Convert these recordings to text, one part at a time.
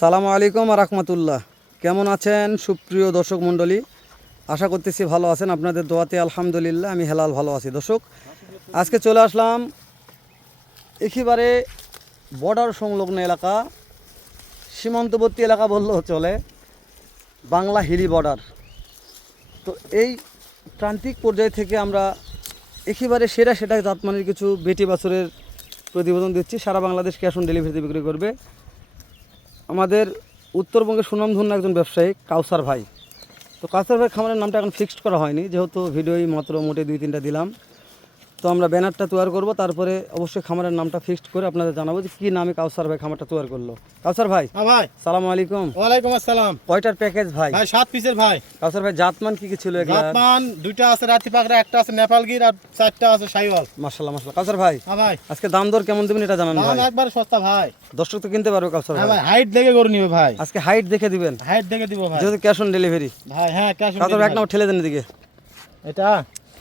আসসালামু আলাইকুম রাহমাতুল্লাহ। কেমন আছেন সুপ্রিয় দর্শক মণ্ডলী? আশা করতেছি ভালো আছেন, আপনাদের দোয়াতে আলহামদুলিল্লাহ আমি হেলাল ভালো আছি। দর্শক, আজকে চলে আসলাম একেবারে বর্ডার সংলগ্ন এলাকা, সীমান্তবর্তী এলাকা বললেও চলে, বাংলা হিলি বর্ডার। তো এই প্রান্তিক পর্যায় থেকে আমরা একেবারে সেরা জাতমানের কিছু বেটি বাছুরের প্রতিবেদন দিচ্ছি। সারা বাংলাদেশ ক্যাশ অন ডেলিভারিতে বিক্রি করবে আমাদের উত্তরবঙ্গের সুনামধন্য একজন ব্যবসায়ী কাউসার ভাই। তো কাউসার ভাই খামারের নামটা এখন ফিক্সড করা হয়নি, যেহেতু ভিডিওই মাত্র মোটে 2-3টা দিলাম। তো আমরা ব্যানারটা তৈরি করব, তারপরে অবশ্যই খামারের নামটা ফিক্সড করে আপনাদের জানাবো যে কী নামে কাউসার ভাই খামারটা তৈরি করলো। কাউসার ভাই, হ্যাঁ ভাই, সালামু আলাইকুম। ওয়ালাইকুম আসসালাম। কয়টার প্যাকেজ ভাই? ভাই 7 পিসের ভাই। কাউসার ভাই জাতমান কি কি ছিল এগুলা? জাতমান দুইটা আছে রাতি পাকড়া, একটা আছে নেপালগির আর 4টা আছে শাইওয়াল। মাশাআল্লাহ মাশাআল্লাহ। কাউসার ভাই, হ্যাঁ ভাই, আজকে দাম দর কেমন দিবেন এটা জানান দাম ভাই। একবার সস্তা ভাই। দর্শক তো কিনতে পারবে কাউসার হ্যাঁ ভাই। ভাই, হাইট দেখে গরু নিবে ভাই। আজকে হাইট দেখে দিবেন, হাইট দেখে দিব ভাই। যেহেতু ক্যাশ অন ডেলিভারি ভাই হ্যাঁ, ক্যাশ অন কাউসার ভাই এক ডেলিভারি। নাও ঠেলে দেন এদিকে। এটা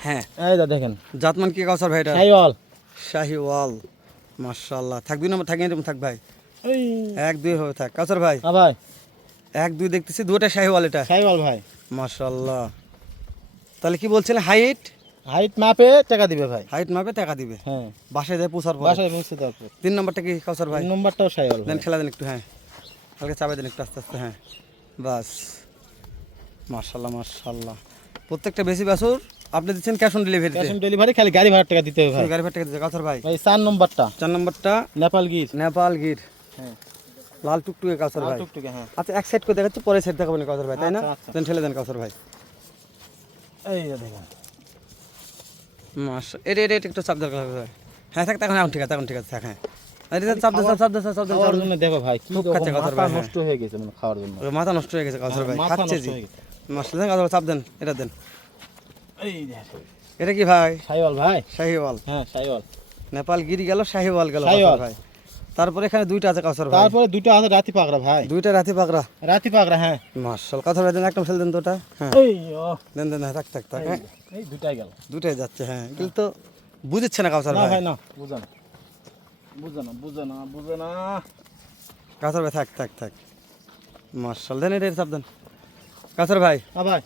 হ্যাঁ, এই দা দেখেন, জাতমান কি কাউসার ভাই? এটা শাইওয়াল। শাহিওয়াল, মাশাআল্লাহ। থাক 2 নম্বর, থাক এরকম থাক ভাই, ওই 1-2 হবে থাক। কাউসার ভাই হ্যাঁ ভাই, 1-2 দেখতেছি, দুটো শাহিওয়াল। এটা শাইওয়াল ভাই। মাশাআল্লাহ। তাহলে কি বলছিলেন? হাইট হাইট মাপে টাকা দিবে ভাই। হাইট মাপে টাকা দিবে, হ্যাঁ, বাসায় যায় পৌঁছার পর। বাসায় পৌঁছে দেওয়ার পর। 3 নম্বরটা কি কাউসার ভাই? 3 নম্বরটাও শাইওয়াল দেন, ভাই। খেলা দেন একটু। হ্যাঁ, হালকা চাপে দেন একটু, আস্তে আস্তে। হ্যাঁ, বাস। মাশাআল্লাহ মাশাআল্লাহ। প্রত্যেকটা বেশি বাছুর আপনি দিচ্ছেন cash on delivery? Cash on delivery, খালি গাড়ি ভাড়া টাকা দিতে হবে ভাই। গাড়ি ভাড়া টাকা দিচ্ছে কাউসার ভাই। ভাই 4 নম্বরটা 4 নম্বরটা নেপালগির। নেপাল গির, হ্যাঁ, লাল টুকটুকে কাউসার ভাই। টুকটুকে। হ্যাঁ, আচ্ছা, এক সাইড করে দেখাচ্ছি, পরে সাইড দেখাবেন কাউসার ভাই, তাই না? আচ্ছা, আচ্ছা। দেন, ঠেলে দেন কাউসার ভাই। এই যে দেখেন। এটা একটু চাপ দরকার হবে। হ্যাঁ থাক, এখন ঠিক আছে, এখন ঠিক আছে থাক। হ্যাঁ, এটা চাপ দে, চাপ দে, চাপ দে। খাওয়ার জন্য দেখো ভাই, কি খুব খাচ্ছে কাউসার মাথা ভাই। নষ্ট হয়ে গেছে মানে খাওয়ার জন্য। ওর মাথা নষ্ট হয়ে গেছে কাউসার ভাই, মাথা খাচ্ছে নষ্ট জি। হয়ে গেছে। মাশাআল্লাহ, কাউসার ভাই চাপ দেন, এটা দেন। এই দেখেন, এটা কি ভাই? শাইওয়াল ভাই। শাহিওয়াল। হ্যাঁ, শাইওয়াল। নেপাল গিরি গেল, শাহিওয়াল গেল শাহিওয়াল। কাউসার ভাই। তারপরে এখানে 2টা আছে কাউসার ভাই। তারপরে দুটো আছে রাতি পাকড়া ভাই। 2টা রাতি পাকড়া। রাতি পাকড়া, হ্যাঁ। মাশাআল্লাহ, কাউসার ভাই দেন, একদম ফেল দেন তো ওটা। হ্যাঁ, এই ও, দেন দেন, থাক থাক থাক। হ্যাঁ, এই দুটাই গেল। 2টাই যাচ্ছে। হ্যাঁ, কিন্তু তো বুঝছে না কাউসার না ভাই। ভাই না, বুঝে না, বুঝে না, বুঝে না, বুঝে না। কাউসার ভাই থাক থাক থাক। মাশাআল্লাহ, দেন, এটা চাপ দেন কাউসার ভাই। হ্যাঁ ভাই,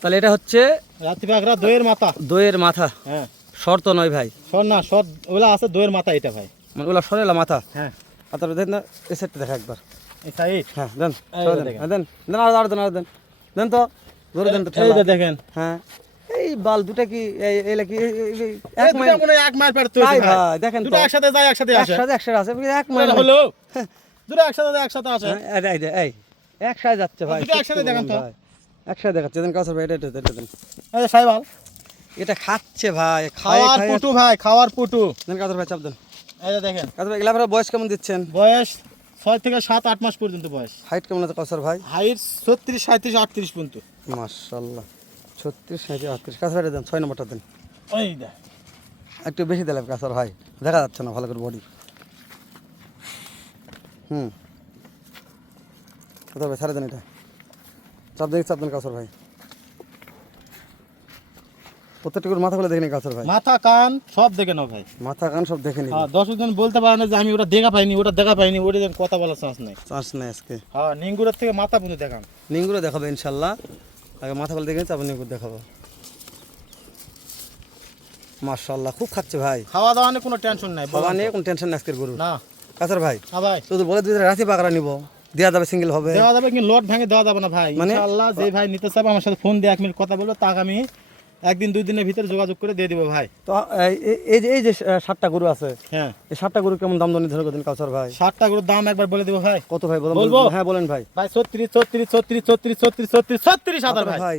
তাহলে এটা হচ্ছে রাতি পাকড়া দইয়ের মাথা। দইয়ের মাথা, হ্যাঁ, শর্ত নয় ভাই, সর না, সর ওলা আছে দইয়ের মাথা এটা ভাই। মানে ওগুলা সরেলা মাথা। হ্যাঁ, আচ্ছা দেন না, এই সেটটা দেখা একবার। এই সাইড। হ্যাঁ দেন, এই সরে দেন, দেখেন। হ্যাঁ, দেন দেন, আর দেন, আর দেন, দেন তো ধরে দেন তো এই ঠেলা। যে দেখেন, হ্যাঁ, এই বাল দুটা কি এই কি এই এক দুটো মাইল? মনে হয় এক মাইল পের তাই তুই ভাই, ভাই। দেখেন তো, দুটো একসাথে যায়, একসাথে আসে। একসাথে আছে, এক মাইল এটা হলো দুটো একসাথে যায়, একসাথে আসে। হ্যাঁ, এই একসাথে যাচ্ছে ভাই। দুটো একসাথে দেখান তো। ভাই, একসাথে দেখাচ্ছে। দেন কাউসার ভাই, এটা দেন। এই যে শাইওয়াল। এটা খাচ্ছে ভাই, খাওয়ার পুটু ভাই, খাওয়ার পুটু। দেন কাউসার ভাই, চাপ দেন। এই যে দেখেন, কাউসার ভাই, এগুলা বয়স কেমন দিচ্ছেন? বয়স 6 থেকে 7-8 মাস পর্যন্ত বয়স। হাইট কেমন আছে কাউসার ভাই? হাইট 36, 37, 38 পর্যন্ত। মাশাআল্লাহ, 36, 37, 38। কাউসার ভাই দেন, 6 নম্বরটা দেন। এই দেখ, একটু বেশি দিলাম কাউসার ভাই, দেখা যাচ্ছে না ভালো করে বডি। কাউসার ভাই ছাড়ে দেন, এটা চাপ দেন কাউসার ভাই। প্রত্যেকটুকুর মাথা খুলে দেখে নি কাউসার ভাই, মাথা কান সব দেখে নাও ভাই। মাথা কান সব দেখে নি। হ্যাঁ, 10 জন বলতে পারে না যে আমি ওটা দেখা পাইনি, ওটা দেখা পাইনি, ওটা যেন কথা বলার চান্স নাই। চান্স নাই আজকে। হ্যাঁ, নিঙ্গুরের থেকে মাথা পর্যন্ত দেখান। নিঙ্গুরও দেখাবো ইনশাল্লাহ, আগে মাথা খুলে দেখে নিচ্ছি, আবার নিঙ্গুর দেখাবো। মাশাআল্লাহ, খুব খাচ্ছে ভাই, খাওয়া দাওয়া নিয়ে কোনো টেনশন নাই। খাওয়া নিয়ে কোনো টেনশন নাই আজকের গরু। না। কাউসার ভাই হ্যাঁ ভাই, শুধু বলে দিতে রাতি পাকড়া নিব, দেওয়া যাবে, সিঙ্গেল হবে। দেওয়া যাবে কিন্তু লোড ভেঙে দেওয়া যাবে না ভাই। মানে- ইনশাআল্লাহ যে ভাই নিতে চাবে আমার সাথে ফোন দিয়ে 1 মিনিট কথা বলবো, তাকে আমি 1-2 দিনের ভিতরে যোগাযোগ করে দিয়ে দিব ভাই। তো এই যে 7টা গরু আছে, হ্যাঁ, এই 7টা গরু কেমন দাম দর নির্ধারণ করতেন কাউসার ভাই? 7টা গরুর দাম একবার বলে দিব ভাই। কত ভাই বলেন? বলবো? হ্যাঁ বলেন ভাই। ভাই 36 হাজার ভাই। ভাই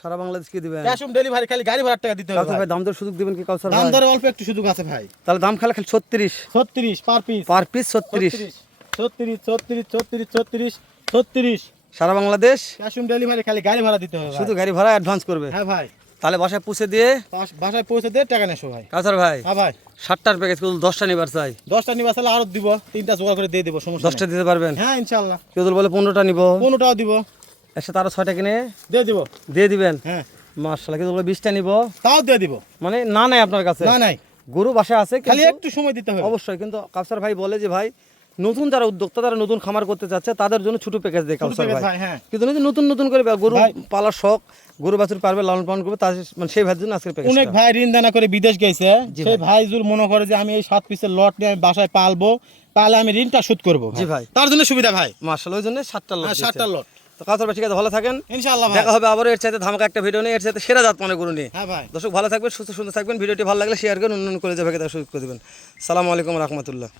সারা বাংলাদেশ কি দিবেন? ক্যাশ অন ডেলিভারি, খালি গাড়ি ভাড়ার টাকা দিতে হবে কাউসার ভাই। ভাই দাম দর সুযোগ দিবেন কি কাউসার দাম ভাই? দরে অল্প একটু সুযোগ আছে ভাই। তাহলে দাম খালি 36 36 পার পিস। পার পিস 36 36 সারা বাংলাদেশ। ক্যাশ অন ডেলিভারি, খালি গাড়ি ভাড়া দিতে হবে শুধু ভাই। গাড়ি ভাড়া অ্যাডভান্স করবে, হ্যাঁ ভাই, তাহলে বাসায় পৌঁছে দিয়ে বাসায় পৌঁছে দিয়ে টাকা নেছো ভাই। কাউসার ভাই হ্যাঁ ভাই, 7টার প্যাকেজ কেউ 10টা নিবার চাই, 10টা নিবা চাইলে আরো দিব, 3টা জোগাড় করে দিয়ে দিব, সমস্যা 10টা নেই। দিতে পারবেন? হ্যাঁ ইনশাআল্লাহ। কেউ বলে 15টা নিব, 15টাও দিব, একসাথে আরো 6টা কিনে দিয়ে দিব। দিয়ে দিবেন। হ্যাঁ, মাশাআল্লাহ, কেউ বলে 20টা নিব, তাও দিয়ে দিব। মানে না নাই আপনার কাছে না নাই, গরু বাসায় আছে, খালি কিন্তু একটু সময় দিতে হবে। অবশ্যই। কিন্তু কাউসার ভাই বলে যে ভাই নতুন যারা উদ্যোক্তা তারা নতুন খামার করতে চাচ্ছে তাদের জন্য ছোট প্যাকেজ দেয় কাউসার ভাই ভাই হ্যাঁ কিন্তু নতুন নতুন করে গরু ভাই। পালার শখ গরু বাছুর পারবে লালন পালন করবে তার মানে সেই ভাইয়ের জন্য আজকের প্যাকেজ অনেক ভাই ঋণ দানা করে বিদেশ গেছে জি সেই ভাই জুর মনে করে যে আমি এই 7 পিসের লট নিয়ে আমি বাসায় পালবো পালে আমি ঋণটা শোধ করবো জি ভাই। তার জন্য সুবিধা ভাই মার্শাল ওই জন্য 7টা লোক 7টা লট তো কাউসার ভাই ঠিক আছে ভালো থাকেন ইনশাআল্লাহ ভাই দেখা হবে আবারও এর চাইতে ধামাকা একটা ভিডিও নিয়ে এর সাথে সেরা জাত মানে গরু নিয়ে হ্যাঁ ভাই দর্শক ভালো থাকবেন সুস্থ সুন্দর থাকবেন ভিডিওটি ভালো লাগলে শেয়ার করুন অন্যান্য করে যাবে তার সুযোগ করে দেবেন সালামু আলাইকুম রহমতুল্লাহ